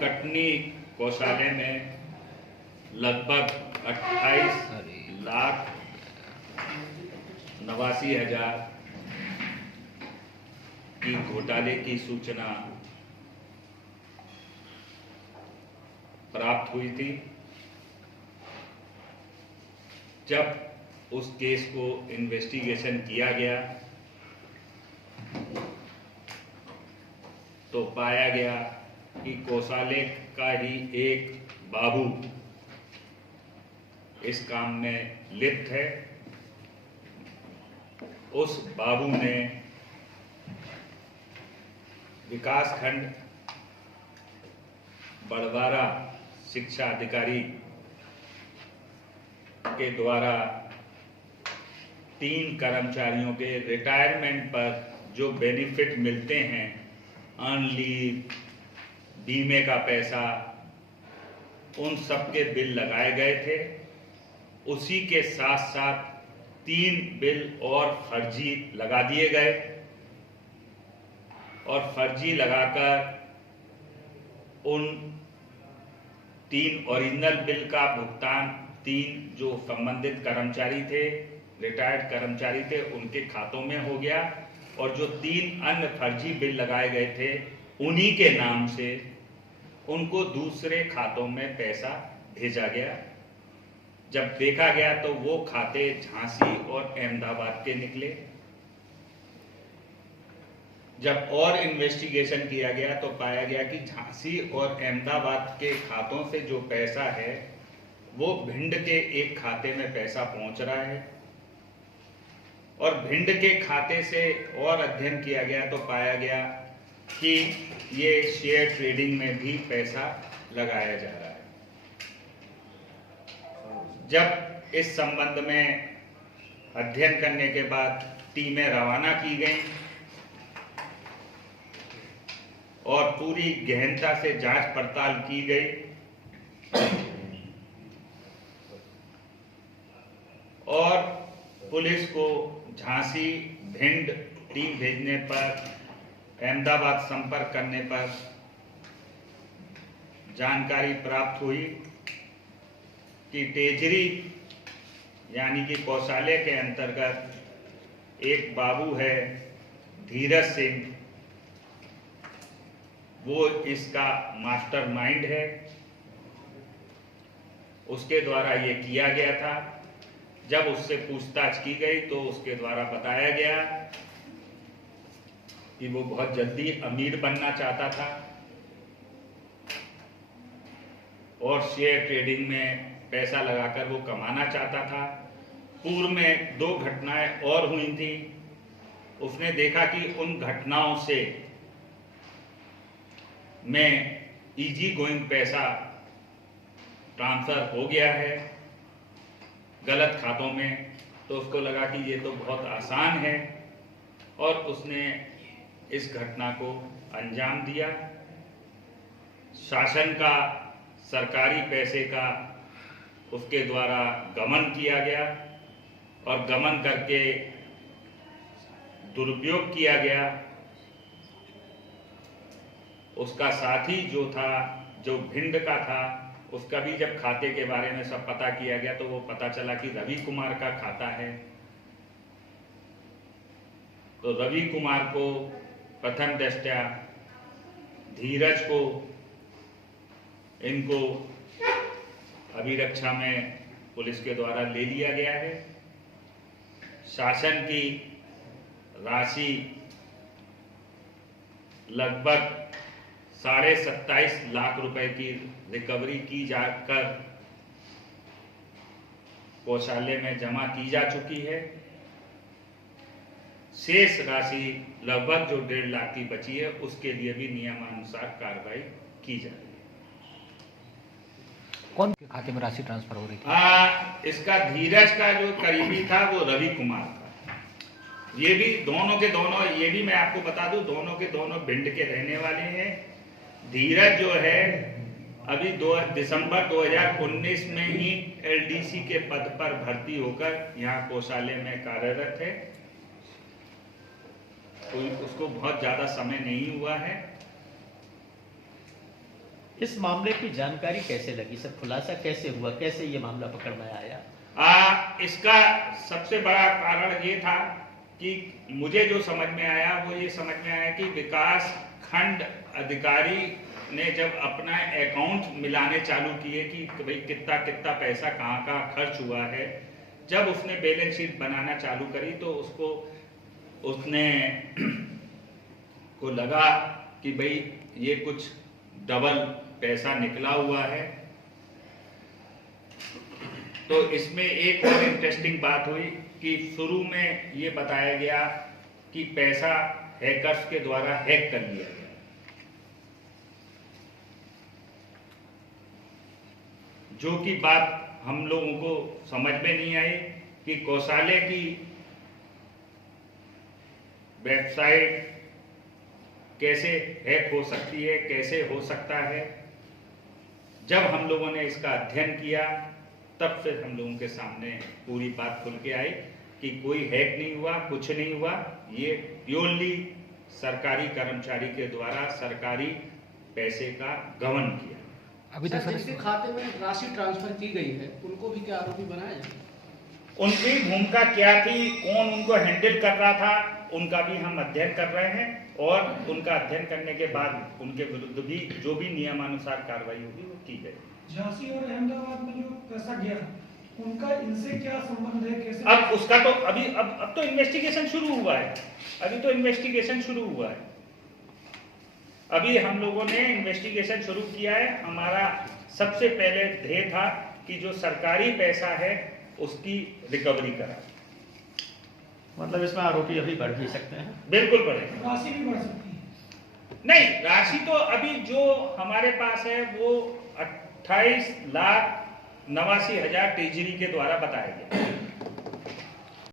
कटनी कोषालय में लगभग 28,89,000 की घोटाले की सूचना प्राप्त हुई थी। जब उस केस को इन्वेस्टिगेशन किया गया तो पाया गया कि कोषालय का ही एक बाबू इस काम में लिप्त है। उस बाबू ने विकासखंड बड़वारा शिक्षा अधिकारी के द्वारा 3 कर्मचारियों के रिटायरमेंट पर जो बेनिफिट मिलते हैं, अर्न लीव, बीमे का पैसा, उन सब के बिल लगाए गए थे। उसी के साथ साथ 3 बिल और फर्जी लगा दिए गए और फर्जी लगाकर उन 3 ओरिजिनल बिल का भुगतान 3 जो संबंधित कर्मचारी थे, रिटायर्ड कर्मचारी थे, उनके खातों में हो गया और जो 3 अन्य फर्जी बिल लगाए गए थे उन्हीं के नाम से उनको दूसरे खातों में पैसा भेजा गया। जब देखा गया तो वो खाते झांसी और अहमदाबाद के निकले। जब और इन्वेस्टिगेशन किया गया तो पाया गया कि झांसी और अहमदाबाद के खातों से जो पैसा है वो भिंड के एक खाते में पैसा पहुंच रहा है और भिंड के खाते से और अध्ययन किया गया तो पाया गया कि ये शेयर ट्रेडिंग में भी पैसा लगाया जा रहा है। जब इस संबंध में अध्ययन करने के बाद टीमें रवाना की गई और पूरी गहनता से जांच पड़ताल की गई और पुलिस को झांसी भिंड टीम भेजने पर, अहमदाबाद संपर्क करने पर जानकारी प्राप्त हुई कि टेजरी यानी कि कोषालय के अंतर्गत एक बाबू है धीरज सिंह, वो इसका मास्टरमाइंड है। उसके द्वारा ये किया गया था। जब उससे पूछताछ की गई तो उसके द्वारा बताया गया कि वो बहुत जल्दी अमीर बनना चाहता था और शेयर ट्रेडिंग में पैसा लगाकर वो कमाना चाहता था। पूर्व में 2 घटनाएं और हुई थी। उसने देखा कि उन घटनाओं से में इजी गोइंग पैसा ट्रांसफर हो गया है गलत खातों में, तो उसको लगा कि ये तो बहुत आसान है और उसने इस घटना को अंजाम दिया। शासन का सरकारी पैसे का उसके द्वारा गमन किया गया और गमन करके दुरुपयोग किया गया। उसका साथी जो था, जो भिंड का था, उसका भी जब खाते के बारे में सब पता किया गया तो वो पता चला कि रवि कुमार का खाता है। तो रवि कुमार को प्रथम दृष्टया धीरज को इनको अभिरक्षा में पुलिस के द्वारा ले लिया गया है। शासन की राशि लगभग 27.5 लाख रुपए की रिकवरी की जाकर कोषालय में जमा की जा चुकी है। शेष राशि लगभग जो 1.5 लाख की बची है उसके लिए भी नियमानुसार कार्रवाई की जा रही है। कौन के खाते में राशि ट्रांसफर हो रही थी? इसका धीरज का जो करीबी था वो रवि कुमार था। ये भी दोनों के दोनों, ये भी मैं आपको बता दूं, दोनों के दोनों भिंड के रहने वाले हैं। धीरज जो है अभी दिसंबर 2019 में ही एलडीसी के पद पर भर्ती होकर यहाँ कोषालय में कार्यरत है। कोई उसको बहुत ज्यादा समय नहीं हुआ है इस मामले की जानकारी कैसे लगी सर, खुलासा कैसे हुआ, कैसे ये मामला पकड़ में आया? इसका सबसे बड़ा कारण ये था कि मुझे जो समझ में आया वो ये समझ में आया कि विकास खंड अधिकारी ने जब अपना अकाउंट मिलाने चालू किए कि भाई कितना कितना पैसा कहाँ कहाँ खर्च हुआ है, जब उसने बैलेंस शीट बनाना चालू करी तो उसने को लगा कि भाई ये कुछ डबल पैसा निकला हुआ है। तो इसमें एक और इंटरेस्टिंग बात हुई कि शुरू में ये बताया गया कि पैसा हैकर्स के द्वारा हैक कर लिया गया, जो कि बात हम लोगों को समझ में नहीं आई कि कोषालय की वेबसाइट कैसे हैक हो सकती है, कैसे हो सकता है। जब हम लोगों ने इसका अध्ययन किया तब फिर हम लोगों के सामने पूरी बात खुल के आई कि कोई हैक नहीं हुआ, कुछ नहीं हुआ, ये प्योरली सरकारी कर्मचारी के द्वारा सरकारी पैसे का गबन किया। अभी तक जिनके खाते में राशि ट्रांसफर की गई है उनको भी क्या आरोपी बनाया जाए? उनकी भूमिका क्या थी, कौन उनको हैंडल कर रहा था, उनका भी हम अध्ययन कर रहे हैं और उनका अध्ययन करने के बाद उनके विरुद्ध भी जो भी नियमानुसार कार्रवाई होगी वो की गई। झांसी और अहमदाबाद में जो पैसा गया उनका इनसे क्या संबंध है, कैसे? अब उसका तो अब तो इन्वेस्टिगेशन शुरू हुआ है, अभी तो इन्वेस्टिगेशन शुरू हुआ है। अभी हम लोगों ने इन्वेस्टिगेशन शुरू किया है। हमारा सबसे पहले ध्येय था कि जो सरकारी पैसा है उसकी रिकवरी करा। मतलब इसमें आरोपी अभी बढ़ भी सकते हैं? बिल्कुल बढ़ेगा। राशि भी बढ़ सकती है? नहीं, राशि तो अभी जो हमारे पास है वो 28,89,000 ट्रेजरी के द्वारा बताया गया।